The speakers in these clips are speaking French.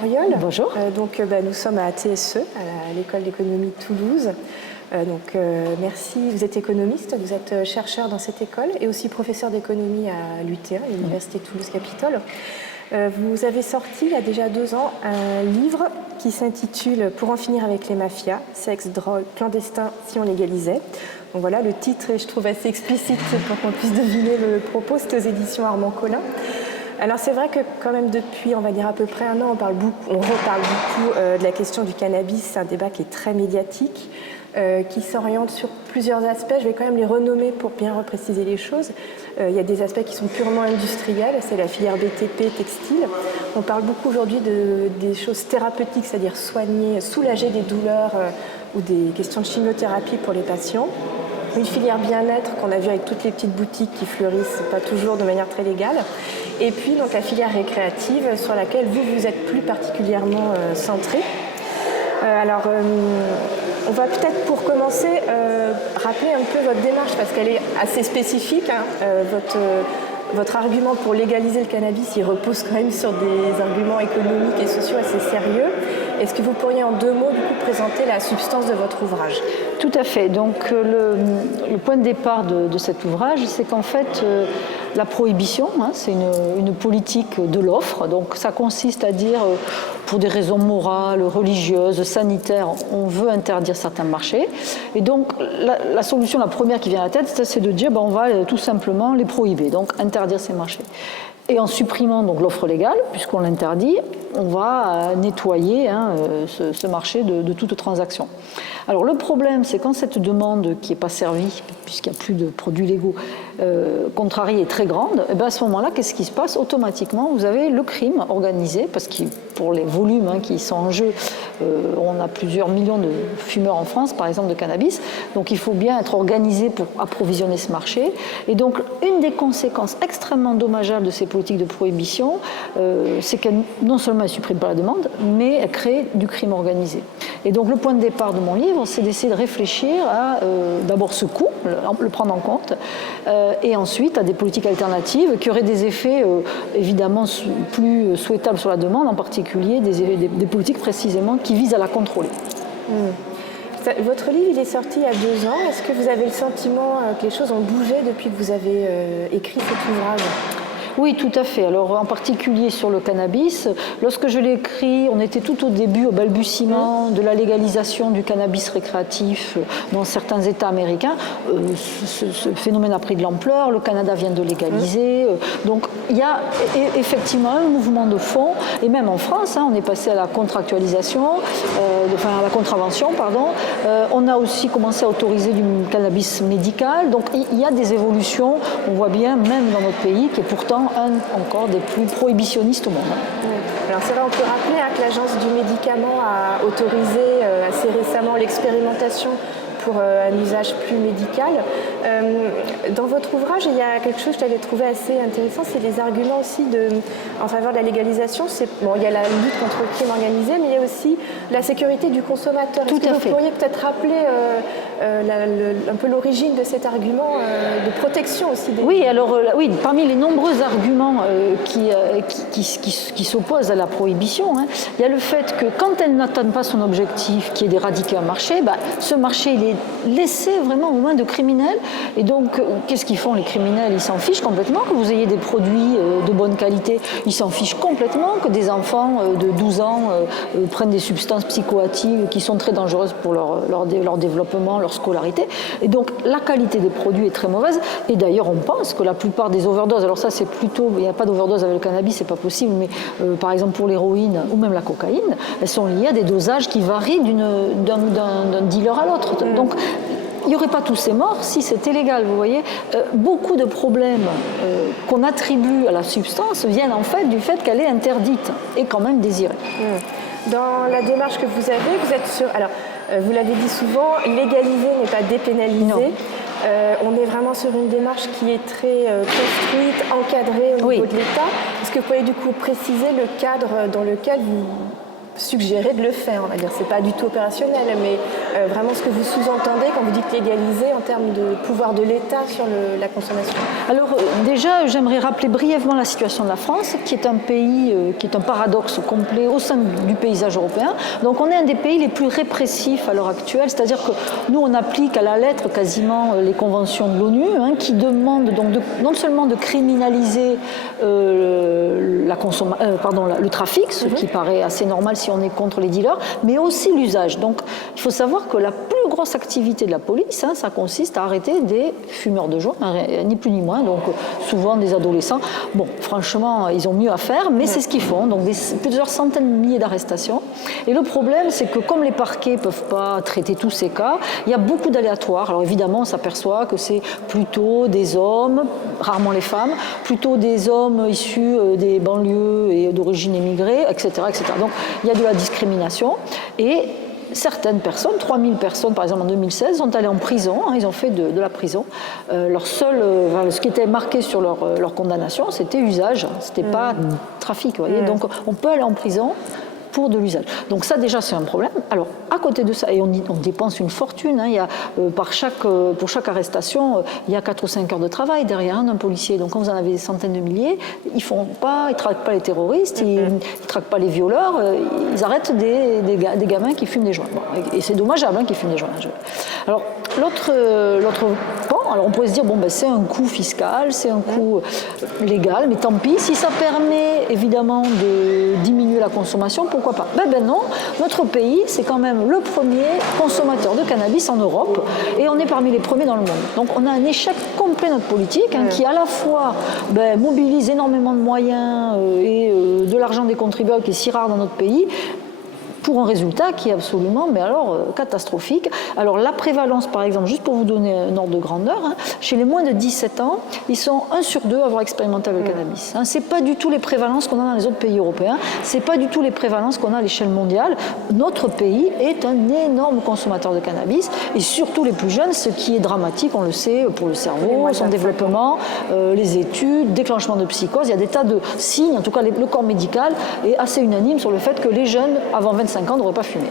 Loriol. Bonjour. Nous sommes à TSE, à l'École d'économie de Toulouse. Merci. Vous êtes économiste, vous êtes chercheur dans cette école et aussi professeur d'économie à l'UT1, l'Université Toulouse-Capitole. Vous avez sorti il y a déjà 2 ans un livre qui s'intitule « Pour en finir avec les mafias, sexe, drogue, clandestin, si on légalisait ». Donc voilà, le titre est, je trouve, assez explicite pour qu'on puisse deviner le propos. C'est aux éditions Armand Collin. Alors c'est vrai que quand même depuis, on va dire à peu près 1 an, on reparle beaucoup de la question du cannabis. C'est un débat qui est très médiatique, qui s'oriente sur plusieurs aspects. Je vais quand même les renommer pour bien repréciser les choses. Il y a des aspects qui sont purement industriels, c'est la filière BTP, textile. On parle beaucoup aujourd'hui des choses thérapeutiques, c'est-à-dire soigner, soulager des douleurs ou des questions de chimiothérapie pour les patients. Une filière bien-être qu'on a vu avec toutes les petites boutiques qui fleurissent, pas toujours de manière très légale. Et puis donc la filière récréative sur laquelle vous êtes plus particulièrement centré. On va peut-être pour commencer rappeler un peu votre démarche parce qu'elle est assez spécifique. Votre argument pour légaliser le cannabis, il repose quand même sur des arguments économiques et sociaux assez sérieux. Est-ce que vous pourriez en 2 mots du coup, présenter la substance de votre ouvrage ? Tout à fait. Donc le point de départ de cet ouvrage, c'est qu'en fait la prohibition, c'est une politique de l'offre. Donc ça consiste à dire pour des raisons morales, religieuses, sanitaires, on veut interdire certains marchés. Et donc la solution, la première qui vient à la tête, c'est de dire on va tout simplement les prohiber, donc interdire ces marchés. Et en supprimant donc l'offre légale, puisqu'on l'interdit, on va nettoyer ce marché de toute transaction. Alors le problème, c'est quand cette demande qui n'est pas servie, puisqu'il n'y a plus de produits légaux, contrariée est très grande, et bien à ce moment-là, qu'est-ce qui se passe ? Automatiquement, vous avez le crime organisé, parce que pour les volumes qui sont en jeu, on a plusieurs millions de fumeurs en France, par exemple, de cannabis, donc il faut bien être organisé pour approvisionner ce marché. Et donc, une des conséquences extrêmement dommageables de ces politiques de prohibition, c'est qu'elle non seulement elle ne supprime pas la demande, mais elle crée du crime organisé. Et donc, le point de départ de mon livre, c'est d'essayer de réfléchir à d'abord ce coût, le prendre en compte, et ensuite à des politiques alternatives qui auraient des effets évidemment plus souhaitables sur la demande, en particulier des politiques précisément qui visent à la contrôler. Votre livre, il est sorti il y a 2 ans. Est-ce que vous avez le sentiment que les choses ont bougé depuis que vous avez écrit cet ouvrage ? Oui, tout à fait. Alors, en particulier sur le cannabis, lorsque je l'ai écrit, on était tout au début, au balbutiement de la légalisation du cannabis récréatif dans certains États américains. Ce phénomène a pris de l'ampleur, le Canada vient de légaliser. Donc, il y a effectivement un mouvement de fond, et même en France, on est passé à la contractualisation, à la contravention, pardon. On a aussi commencé à autoriser du cannabis médical. Donc, il y a des évolutions, on voit bien, même dans notre pays, qui est pourtant encore des plus prohibitionnistes au monde. Oui. Alors c'est vrai, on peut rappeler que l'Agence du médicament a autorisé assez récemment l'expérimentation pour un usage plus médical. Dans votre ouvrage, il y a quelque chose que j'avais trouvé assez intéressant, c'est les arguments aussi en faveur de la légalisation. Il y a la lutte contre le crime organisé, mais il y a aussi la sécurité du consommateur. Est-ce que vous pourriez peut-être rappeler un peu l'origine de cet argument de protection aussi des... Oui, alors parmi les nombreux arguments qui s'opposent à la prohibition, il y a le fait que quand elle n'atteint pas son objectif, qui est d'éradiquer un marché, ce marché il est laissé vraiment aux mains de criminels. Et donc, qu'est-ce qu'ils font les criminels ? Ils s'en fichent complètement que vous ayez des produits de bonne qualité. Ils s'en fichent complètement que des enfants de 12 ans prennent des substances psychoactives qui sont très dangereuses pour leur développement, leur scolarité. Et donc, la qualité des produits est très mauvaise. Et d'ailleurs, on pense que la plupart des overdoses, alors ça, c'est plutôt, il n'y a pas d'overdose avec le cannabis, c'est pas possible, mais par exemple pour l'héroïne ou même la cocaïne, elles sont liées à des dosages qui varient d'un dealer à l'autre. Donc, il n'y aurait pas tous ces morts si c'était légal, vous voyez. Beaucoup de problèmes qu'on attribue à la substance viennent en fait du fait qu'elle est interdite et quand même désirée. Dans la démarche que vous avez, vous êtes sur... Alors, vous l'avez dit souvent, légaliser n'est pas dépénaliser. On est vraiment sur une démarche qui est très construite, encadrée au niveau de l'État. Est-ce que vous pouvez du coup préciser le cadre dans lequel suggéré de le faire, on va dire. C'est pas du tout opérationnel, mais vraiment ce que vous sous-entendez quand vous dites légaliser en termes de pouvoir de l'État sur la consommation. Alors déjà, j'aimerais rappeler brièvement la situation de la France, qui est un pays qui est un paradoxe complet au sein du paysage européen. Donc on est un des pays les plus répressifs à l'heure actuelle, c'est-à-dire que nous on applique à la lettre quasiment les conventions de l'ONU, qui demandent donc non seulement de criminaliser le trafic, ce qui paraît assez normal si on est contre les dealers, mais aussi l'usage. Donc il faut savoir que la plus grosse activité de la police, ça consiste à arrêter des fumeurs de joint, ni plus ni moins, donc souvent des adolescents. Bon, franchement, ils ont mieux à faire, mais c'est ce qu'ils font, donc plusieurs centaines de milliers d'arrestations. Et le problème, c'est que comme les parquets ne peuvent pas traiter tous ces cas, il y a beaucoup d'aléatoires. Alors évidemment, on s'aperçoit que c'est plutôt des hommes, rarement les femmes, plutôt des hommes issus des banlieues et d'origine émigrée, etc., etc. Donc il y a de la discrimination et certaines personnes, 3000 personnes par exemple en 2016, sont allées en prison, ils ont fait de la prison. Ce qui était marqué sur leur condamnation, c'était usage, c'était pas trafic, vous voyez. Donc on peut aller en prison pour de l'usage. Donc ça déjà c'est un problème. Alors à côté de ça, et on dépense une fortune, il y a, pour chaque arrestation, il y a 4 ou 5 heures de travail derrière d'un policier. Donc quand vous en avez des centaines de milliers, ils ne traquent pas les terroristes, ils ne traquent pas les violeurs, ils arrêtent des gamins qui fument des joints. Bon, et c'est dommageable qu'ils fument des joints. Alors l'autre point, alors on pourrait se dire, c'est un coût fiscal, c'est un coût légal, mais tant pis, si ça permet évidemment de diminuer la consommation, pourquoi pas? Ben non, notre pays, c'est quand même le premier consommateur de cannabis en Europe et on est parmi les premiers dans le monde. Donc on a un échec complet notre politique qui à la fois mobilise énormément de moyens et de l'argent des contribuables qui est si rare dans notre pays, pour un résultat qui est absolument, catastrophique. Alors la prévalence, par exemple, juste pour vous donner un ordre de grandeur, chez les moins de 17 ans, ils sont 1 sur 2 à avoir expérimenté le cannabis. C'est pas du tout les prévalences qu'on a dans les autres pays européens, c'est pas du tout les prévalences qu'on a à l'échelle mondiale. Notre pays est un énorme consommateur de cannabis, et surtout les plus jeunes, ce qui est dramatique, on le sait, pour le cerveau, son développement, les études, déclenchement de psychose. Il y a des tas de signes, en tout cas le corps médical est assez unanime sur le fait que les jeunes, avant 25 ans, ne devraient pas fumer.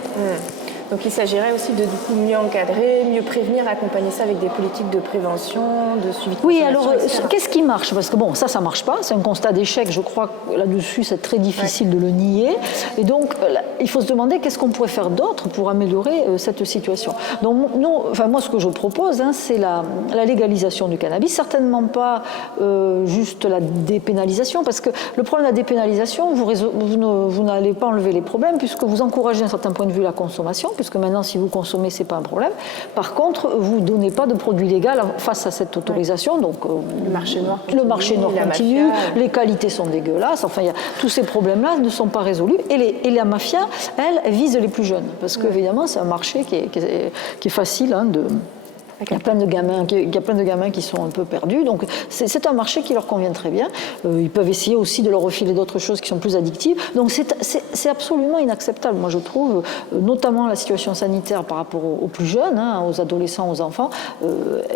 Donc il s'agirait aussi de mieux encadrer, mieux prévenir, accompagner ça avec des politiques de prévention, de suivi de consommation. Oui, alors qu'est-ce qui marche? Parce que ça marche pas, c'est un constat d'échec, je crois que là-dessus c'est très difficile de le nier. Et donc il faut se demander qu'est-ce qu'on pourrait faire d'autre pour améliorer cette situation. Donc moi ce que je propose, c'est la légalisation du cannabis, certainement pas juste la dépénalisation, parce que le problème de la dépénalisation, vous n'allez pas enlever les problèmes puisque vous encouragez d'un certain point de vue la consommation, puisque maintenant, si vous consommez, ce n'est pas un problème. Par contre, vous ne donnez pas de produit légal face à cette autorisation. Donc, le marché noir continue, les qualités sont dégueulasses. Enfin, tous ces problèmes-là ne sont pas résolus. Et la mafia, elle vise les plus jeunes. Parce qu'évidemment, c'est un marché qui est facile de... Il y a plein de gamins qui sont un peu perdus, donc c'est un marché qui leur convient très bien. Ils peuvent essayer aussi de leur refiler d'autres choses qui sont plus addictives. Donc c'est absolument inacceptable, moi je trouve, notamment la situation sanitaire par rapport aux plus jeunes, aux adolescents, aux enfants,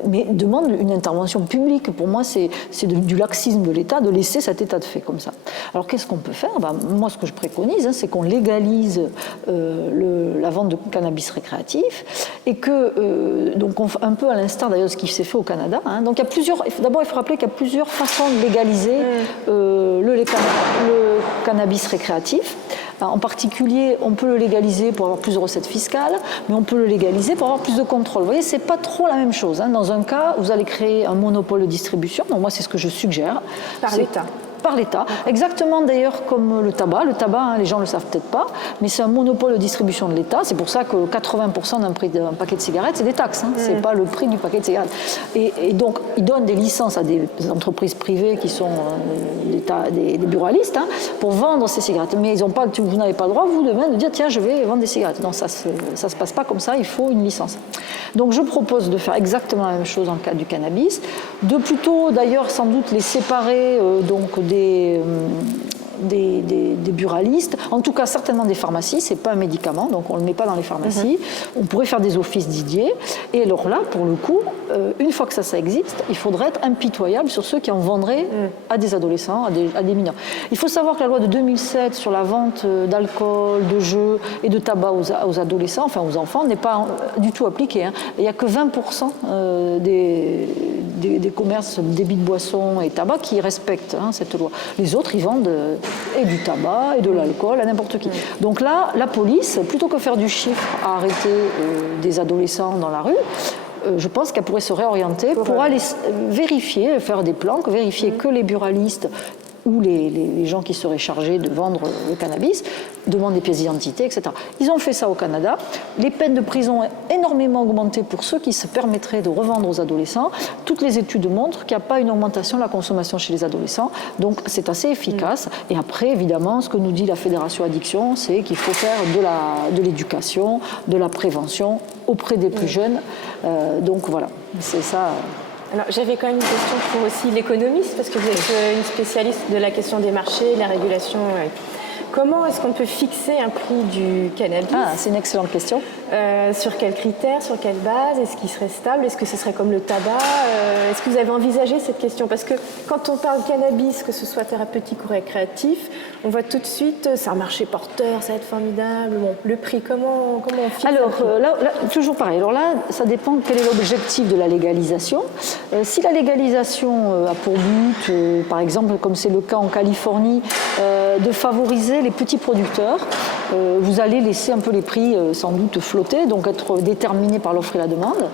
mais demande une intervention publique. Pour moi, c'est du laxisme de l'État de laisser cet état de fait comme ça. Alors qu'est-ce qu'on peut faire? Moi, ce que je préconise, c'est qu'on légalise la vente de cannabis récréatif et que donc un peu à l'instar d'ailleurs de ce qui s'est fait au Canada. Donc il y a plusieurs. D'abord, il faut rappeler qu'il y a plusieurs façons de légaliser le cannabis récréatif. En particulier, on peut le légaliser pour avoir plus de recettes fiscales, mais on peut le légaliser pour avoir plus de contrôle. Vous voyez, c'est pas trop la même chose. Dans un cas, vous allez créer un monopole de distribution. Donc moi, c'est ce que je suggère. Par l'État. Par l'État. Exactement d'ailleurs comme le tabac. Le tabac, les gens ne le savent peut-être pas, mais c'est un monopole de distribution de l'État. C'est pour ça que 80% d'un prix d'un paquet de cigarettes, c'est des taxes. C'est pas le prix du paquet de cigarettes. Et donc, ils donnent des licences à des entreprises privées qui sont des buralistes pour vendre ces cigarettes. Mais vous n'avez pas le droit, vous, demain, de dire tiens, je vais vendre des cigarettes. Non, ça se passe pas comme ça, il faut une licence. Donc, je propose de faire exactement la même chose dans le cas du cannabis, de plutôt, d'ailleurs, sans doute les séparer des buralistes, en tout cas certainement des pharmacies, c'est pas un médicament, donc on ne le met pas dans les pharmacies. On pourrait faire des offices dédiés. Et alors là, pour le coup, une fois que ça existe, il faudrait être impitoyable sur ceux qui en vendraient à des adolescents, à des mineurs. Il faut savoir que la loi de 2007 sur la vente d'alcool, de jeux et de tabac aux adolescents, enfin aux enfants, n'est pas du tout appliquée. Il n'y a que 20% des commerces débits de boissons et tabac qui respectent cette loi. Les autres, ils vendent et du tabac et de l'alcool à n'importe qui. Donc là, la police, plutôt que faire du chiffre à arrêter des adolescents dans la rue, je pense qu'elle pourrait se réorienter pour aller vérifier, faire des planques, vérifier que les buralistes ou les gens qui seraient chargés de vendre le cannabis demandent des pièces d'identité, etc. Ils ont fait ça au Canada. Les peines de prison ont énormément augmenté pour ceux qui se permettraient de revendre aux adolescents. Toutes les études montrent qu'il n'y a pas une augmentation de la consommation chez les adolescents. Donc c'est assez efficace. Et après, évidemment, ce que nous dit la Fédération Addiction, c'est qu'il faut faire de l'éducation, de la prévention auprès des plus jeunes. Donc voilà, c'est ça. Alors, j'avais quand même une question pour aussi l'économiste, parce que vous êtes une spécialiste de la question des marchés, de la régulation. Comment est-ce qu'on peut fixer un prix du cannabis ? C'est une excellente question. Sur quels critères, sur quelle base ? Est-ce qu'il serait stable ? Est-ce que ce serait comme le tabac ? Est-ce que vous avez envisagé cette question ? Parce que quand on parle cannabis, que ce soit thérapeutique ou récréatif, on voit tout de suite, c'est un marché porteur, ça va être formidable. Bon, le prix, comment on fixe ? Alors, là, toujours pareil. Alors là, ça dépend quel est l'objectif de la légalisation. Si la légalisation a pour but, par exemple, comme c'est le cas en Californie, de favoriser les petits producteurs, vous allez laisser un peu les prix sans doute flotter, donc être déterminés par l'offre et la demande.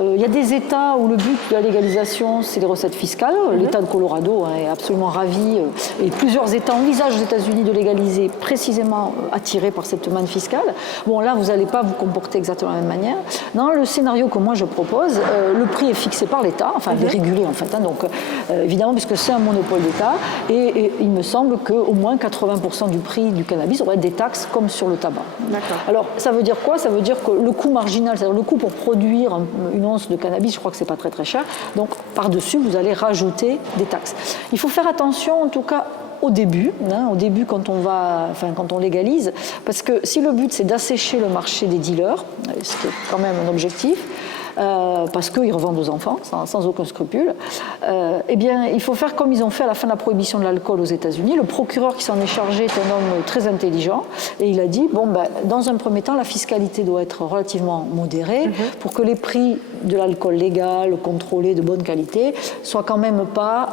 Il y a des États où le but de la légalisation, c'est les recettes fiscales. L'État de Colorado est absolument ravi, et plusieurs États envisagent aux États-Unis de légaliser précisément attirés par cette manne fiscale. Bon, là, vous n'allez pas vous comporter exactement de la même manière. Dans le scénario que moi je propose, le prix est fixé par l'État, enfin il est régulé en fait, donc évidemment puisque c'est un monopole d'État, et il me semble qu'au moins 80% du prix du cannabis aurait des taxes comme sur le tabac. Alors ça veut dire quoi ? Ça veut dire que le coût marginal, c'est-à-dire le coût pour produire une once de cannabis, je crois que c'est pas très très cher, donc par-dessus vous allez rajouter des taxes. Il faut faire attention en tout cas au début quand on légalise, parce que si le but c'est d'assécher le marché des dealers, ce qui est quand même un objectif, parce qu'ils revendent aux enfants sans aucun scrupule, eh bien, il faut faire comme ils ont fait à la fin de la prohibition de l'alcool aux États-Unis. Le procureur qui s'en est chargé est un homme très intelligent et il a dit, dans un premier temps, la fiscalité doit être relativement modérée pour que les prix de l'alcool légal, contrôlé, de bonne qualité, soient quand même pas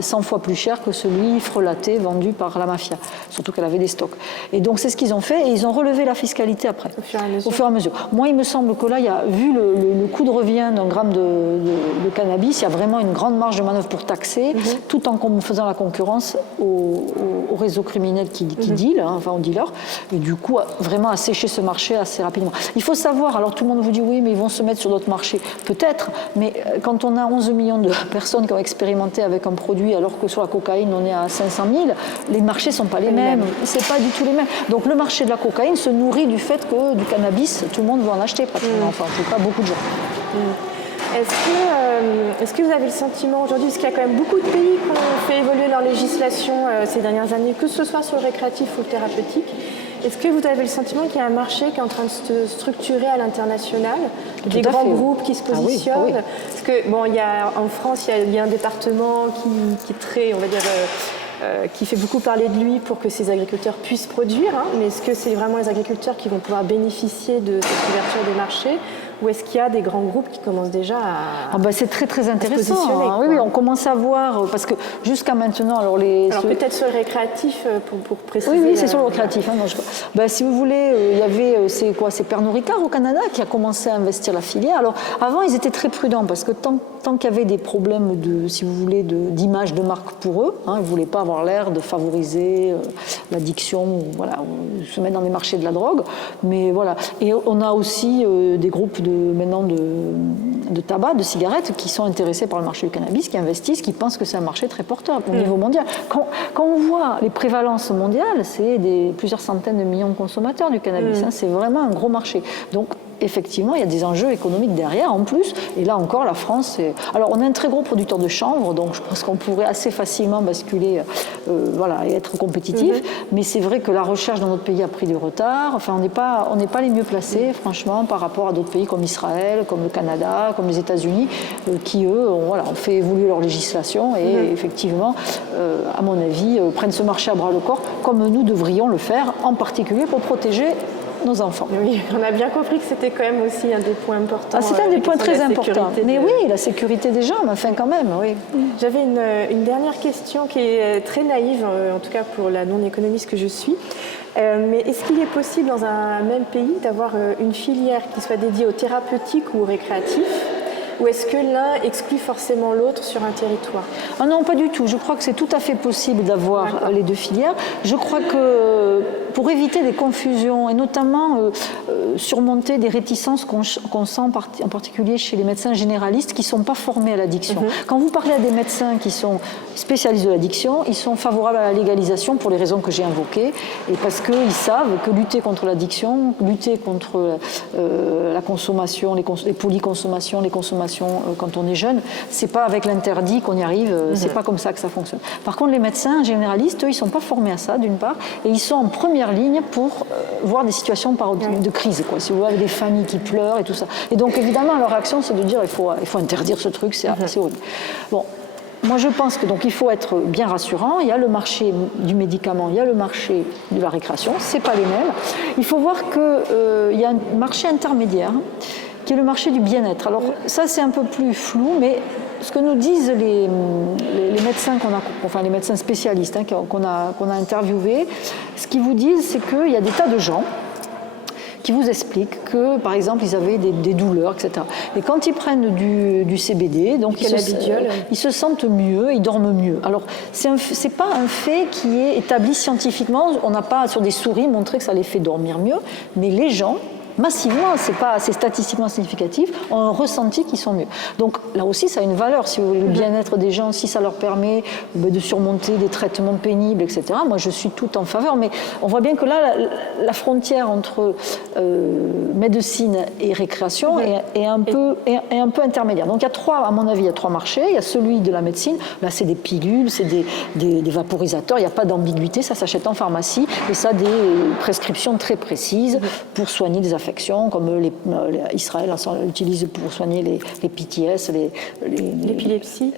100 fois plus chers que celui frelaté vendu par la mafia, surtout qu'elle avait des stocks. Et donc, c'est ce qu'ils ont fait et ils ont relevé la fiscalité après, au fur et à mesure. Moi, il me semble que là, vu le coût de revient d'un gramme de cannabis, il y a vraiment une grande marge de manœuvre pour taxer, tout en faisant la concurrence aux réseaux criminels qui dealent, aux dealers, et du coup, vraiment assécher ce marché assez rapidement. Il faut savoir, alors tout le monde vous dit oui, mais ils vont se mettre sur d'autres marchés. Peut-être, mais quand on a 11 millions de personnes qui ont expérimenté avec un produit, alors que sur la cocaïne, on est à 500 000, les marchés ne sont pas les mêmes. C'est pas du tout les mêmes. Donc le marché de la cocaïne se nourrit du fait que du cannabis, tout le monde veut en acheter pratiquement. Enfin, c'est pas beaucoup de gens. Est-ce que vous avez le sentiment aujourd'hui, parce qu'il y a quand même beaucoup de pays qui ont fait évoluer leur législation ces dernières années, que ce soit sur le récréatif ou le thérapeutique, est-ce que vous avez le sentiment qu'il y a un marché qui est en train de se structurer à l'international, des grands groupes qui se positionnent? Parce que en France, il y a un département qui est très, on va dire, qui fait beaucoup parler de lui pour que ces agriculteurs puissent produire, mais est-ce que c'est vraiment les agriculteurs qui vont pouvoir bénéficier de cette ouverture des marchés, ou est-ce qu'il y a des grands groupes qui commencent déjà à c'est très très intéressant. Oui, on commence à voir, parce que jusqu'à maintenant, alors peut-être sur le récréatif pour préciser. Oui, c'est sur le récréatif. Si vous voulez, il y avait c'est Pernod Ricard au Canada qui a commencé à investir la filière. Alors avant, ils étaient très prudents parce que tant qu'il y avait des problèmes d'image de marque pour eux, ils ne voulaient pas avoir l'air de favoriser l'addiction, ou se mettre dans les marchés de la drogue. Mais voilà. Et on a aussi des groupes de tabac, de cigarettes qui sont intéressés par le marché du cannabis, qui investissent, qui pensent que c'est un marché très porteur au niveau mondial. Quand on voit les prévalences mondiales, c'est plusieurs centaines de millions de consommateurs du cannabis. C'est vraiment un gros marché. Donc effectivement, il y a des enjeux économiques derrière en plus. Et là encore, la France, alors on est un très gros producteur de chanvre, donc je pense qu'on pourrait assez facilement basculer et être compétitif. Mais c'est vrai que la recherche dans notre pays a pris du retard. Enfin, on n'est pas les mieux placés, franchement, par rapport à d'autres pays comme Israël, comme le Canada, comme les États-Unis, qui, eux, ont fait évoluer leur législation et effectivement, à mon avis, prennent ce marché à bras-le-corps, comme nous devrions le faire, en particulier pour protéger nos enfants. Oui, on a bien compris que c'était quand même aussi un des points importants. C'était un des points très importants. Mais oui, la sécurité des gens, enfin quand même, oui. J'avais une dernière question qui est très naïve, en tout cas pour la non-économiste que je suis. Mais est-ce qu'il est possible dans un même pays d'avoir une filière qui soit dédiée au thérapeutique ou au récréatif ? Ou est-ce que l'un exclut forcément l'autre sur un territoire ? Ah non, pas du tout. Je crois que c'est tout à fait possible d'avoir les deux filières. Je crois que pour éviter des confusions et notamment surmonter des réticences qu'on sent en particulier chez les médecins généralistes qui ne sont pas formés à l'addiction. Quand vous parlez à des médecins qui sont spécialistes de l'addiction, ils sont favorables à la légalisation pour les raisons que j'ai invoquées et parce qu'ils savent que lutter contre l'addiction, lutter contre la consommation, les polyconsommations, les consommations quand on est jeune, c'est pas avec l'interdit qu'on y arrive, c'est pas comme ça que ça fonctionne. Par contre, les médecins généralistes, eux, ils sont pas formés à ça, d'une part, et ils sont en première ligne pour voir des situations de crise, quoi. Si vous voyez des familles qui pleurent et tout ça. Et donc, évidemment, leur action, c'est de dire il faut interdire ce truc, c'est horrible. Bon. Moi, je pense que donc il faut être bien rassurant. Il y a le marché du médicament, il y a le marché de la récréation, c'est pas les mêmes. Il faut voir qu'il y a un marché intermédiaire qui est le marché du bien-être. Alors ça, c'est un peu plus flou, mais ce que nous disent les médecins les médecins spécialistes qu'on a interviewés, ce qu'ils vous disent, c'est qu'il y a des tas de gens qui vous expliquent que, par exemple, ils avaient des douleurs, etc. Et quand ils prennent du CBD, donc ils se sentent mieux, ils dorment mieux. Alors, c'est pas un fait qui est établi scientifiquement. On n'a pas, sur des souris, montré que ça les fait dormir mieux, mais les gens, massivement, c'est statistiquement significatif, ont un ressenti qu'ils sont mieux. Donc là aussi, ça a une valeur, si vous voulez, le bien-être des gens, si ça leur permet de surmonter des traitements pénibles, etc. Moi, je suis tout en faveur, mais on voit bien que là, la frontière entre médecine et récréation est un peu intermédiaire. Donc à mon avis, il y a trois marchés. Il y a celui de la médecine, là c'est des pilules, c'est des vaporisateurs, il n'y a pas d'ambiguïté, ça s'achète en pharmacie, et ça a des prescriptions très précises pour soigner des affections, comme Israël utilise pour soigner les PTS, l'épilepsie.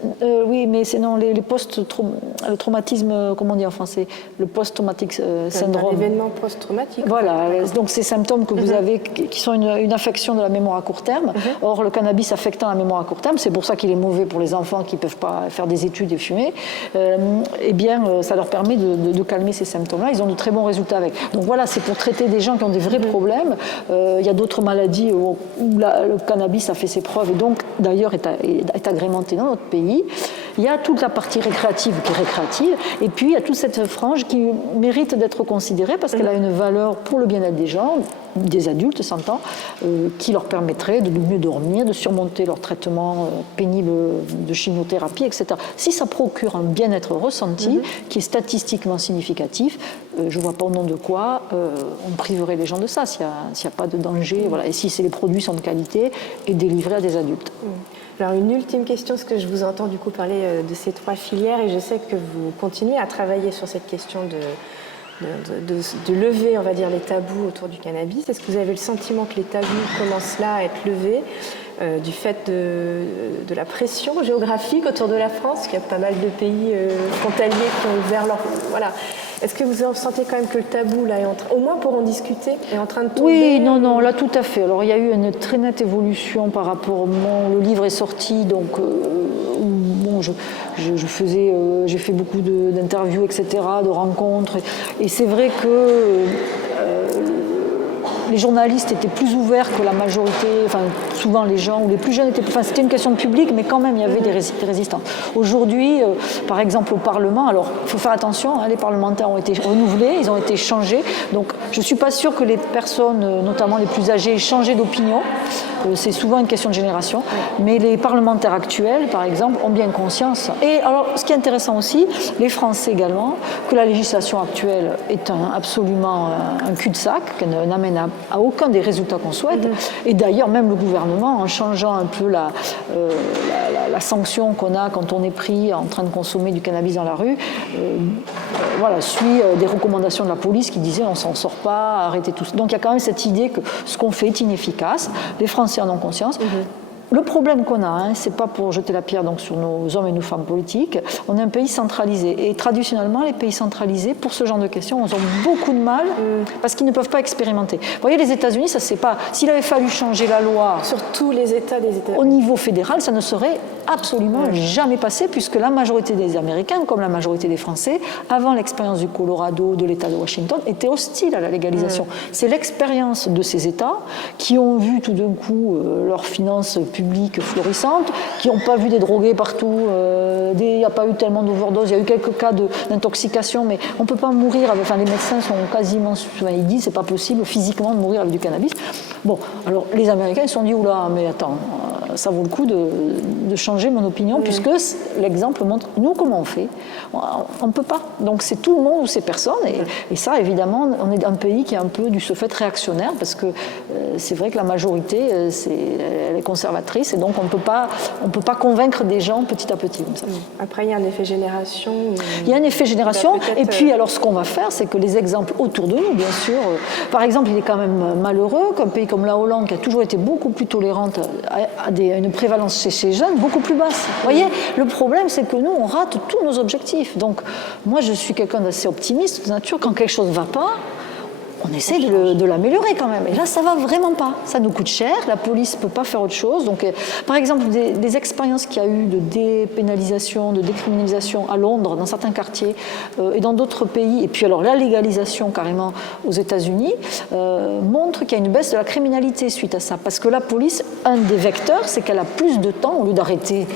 Oui, mais c'est non, le traumatisme, comment on dit en français, le post-traumatique syndrome. L'événement post-traumatique. Voilà, donc ces symptômes que vous avez, qui sont une affection de la mémoire à court terme. Or, le cannabis affectant la mémoire à court terme, c'est pour ça qu'il est mauvais pour les enfants qui ne peuvent pas faire des études et fumer. Eh bien, ça leur permet de calmer ces symptômes-là. Ils ont de très bons résultats avec. Donc voilà, c'est pour traiter des gens qui ont des vrais problèmes. Il y a d'autres maladies où le cannabis a fait ses preuves et donc d'ailleurs est agrémenté dans notre pays. Il y a toute la partie récréative qui est récréative et puis il y a toute cette frange qui mérite d'être considérée parce qu'elle a une valeur pour le bien-être des gens, des adultes, s'entend, qui leur permettrait de mieux dormir, de surmonter leur traitement pénible de chimiothérapie, etc. Si ça procure un bien-être ressenti qui est statistiquement significatif, je ne vois pas au nom de quoi on priverait les gens de ça s'il n'y a pas de danger. Voilà. Et si les produits sont de qualité et délivrés à des adultes. Alors une ultime question, parce que je vous entends du coup parler de ces trois filières et je sais que vous continuez à travailler sur cette question de lever, on va dire, les tabous autour du cannabis. Est-ce que vous avez le sentiment que les tabous commencent là à être levés du fait de la pression géographique autour de la France, qu'il y a pas mal de pays frontaliers qui ont ouvert leur... Voilà. Est-ce que vous sentez quand même que le tabou, là, au moins pour en discuter, est en train de tomber? Oui, non, là tout à fait. Alors il y a eu une très nette évolution par rapport au moment où le livre est sorti, donc j'ai fait beaucoup d'interviews, etc., de rencontres, et c'est vrai que les journalistes étaient plus ouverts que la majorité, enfin souvent les gens, ou les plus jeunes étaient plus... Enfin c'était une question de public, mais quand même il y avait des résistants. Aujourd'hui, par exemple au Parlement, alors il faut faire attention, les parlementaires ont été renouvelés, ils ont été changés, donc je ne suis pas sûre que les personnes, notamment les plus âgées, aient changé d'opinion. c'est souvent une question de génération, mais les parlementaires actuels, par exemple, ont bien conscience. Et alors, ce qui est intéressant aussi, les Français également, que la législation actuelle est absolument un cul-de-sac, qu'elle n'amène à aucun des résultats qu'on souhaite. Et d'ailleurs, même le gouvernement, en changeant un peu la sanction qu'on a quand on est pris en train de consommer du cannabis dans la rue, suit des recommandations de la police qui disaient on s'en sort pas, arrêtez tout. Donc il y a quand même cette idée que ce qu'on fait est inefficace. Les Français en ont conscience. Le problème qu'on a, c'est pas pour jeter la pierre donc, sur nos hommes et nos femmes politiques, on est un pays centralisé. Et traditionnellement, les pays centralisés, pour ce genre de questions, ils ont beaucoup de mal parce qu'ils ne peuvent pas expérimenter. Vous voyez, les États-Unis, ça c'est pas. S'il avait fallu changer la loi sur tous les États des États-Unis au niveau fédéral, ça ne serait absolument jamais passé, puisque la majorité des Américains, comme la majorité des Français, avant l'expérience du Colorado, de l'État de Washington, étaient hostiles à la légalisation. C'est l'expérience de ces États qui ont vu tout d'un coup leurs finances publiques florissantes, qui n'ont pas vu des drogués partout, il n'y a pas eu tellement d'overdoses, il y a eu quelques cas d'intoxication, mais on ne peut pas mourir, enfin les médecins sont quasiment, ils disent c'est pas possible physiquement de mourir avec du cannabis. Bon, alors les Américains ils se sont dit oula, mais attends, ça vaut le coup de changer mon opinion, puisque l'exemple montre, nous comment on fait, on ne peut pas. Donc c'est tout le monde ou c'est personne, et ça évidemment, on est un pays qui est un peu du ce fait réactionnaire, parce que c'est vrai que la majorité, elle est conservatrice, et donc on ne peut pas convaincre des gens petit à petit comme ça. Après, il y a un effet génération. Il y a un effet génération, et puis alors ce qu'on va faire, c'est que les exemples autour de nous, bien sûr, par exemple, il est quand même malheureux qu'un pays comme la Hollande, qui a toujours été beaucoup plus tolérante, a une prévalence chez ces jeunes beaucoup plus basse. Vous voyez, le problème, c'est que nous, on rate tous nos objectifs. Donc, moi, je suis quelqu'un d'assez optimiste de nature. Quand quelque chose ne va pas, on essaie de l'améliorer quand même. Et là, ça ne va vraiment pas. Ça nous coûte cher, la police ne peut pas faire autre chose. Donc, par exemple, des expériences qu'il y a eu de dépénalisation, de décriminalisation à Londres, dans certains quartiers, et dans d'autres pays, et puis alors la légalisation carrément aux États-Unis, montre qu'il y a une baisse de la criminalité suite à ça. Parce que la police, un des vecteurs, c'est qu'elle a plus de temps, au lieu d'arrêter,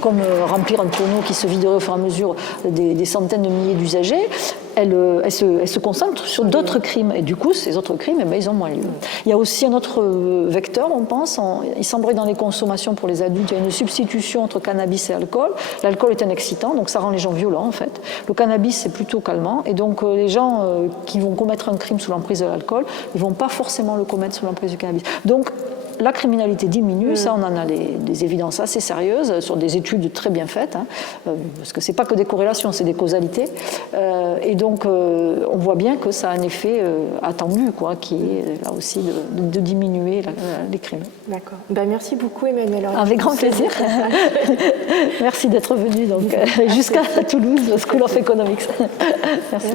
comme remplir un tonneau qui se viderait au fur et à mesure des centaines de milliers d'usagers, elle se concentre sur d'autres crimes. Et du coup, ces autres crimes, ils ont moins lieu. Il y a aussi un autre vecteur, on pense. Il semblerait dans les consommations pour les adultes, il y a une substitution entre cannabis et alcool. L'alcool est un excitant, donc ça rend les gens violents, en fait. Le cannabis, c'est plutôt calmant. Et donc, les gens qui vont commettre un crime sous l'emprise de l'alcool, ils ne vont pas forcément le commettre sous l'emprise du cannabis. Donc, la criminalité diminue, ça on en a des évidences assez sérieuses sur des études très bien faites, parce que ce n'est pas que des corrélations, c'est des causalités. Et donc on voit bien que ça a un effet attendu, qui est là aussi de diminuer les crimes. D'accord. Ben, merci beaucoup Emmanuelle. Avec grand plaisir. Merci d'être venue jusqu'à Toulouse, School of Economics. Merci.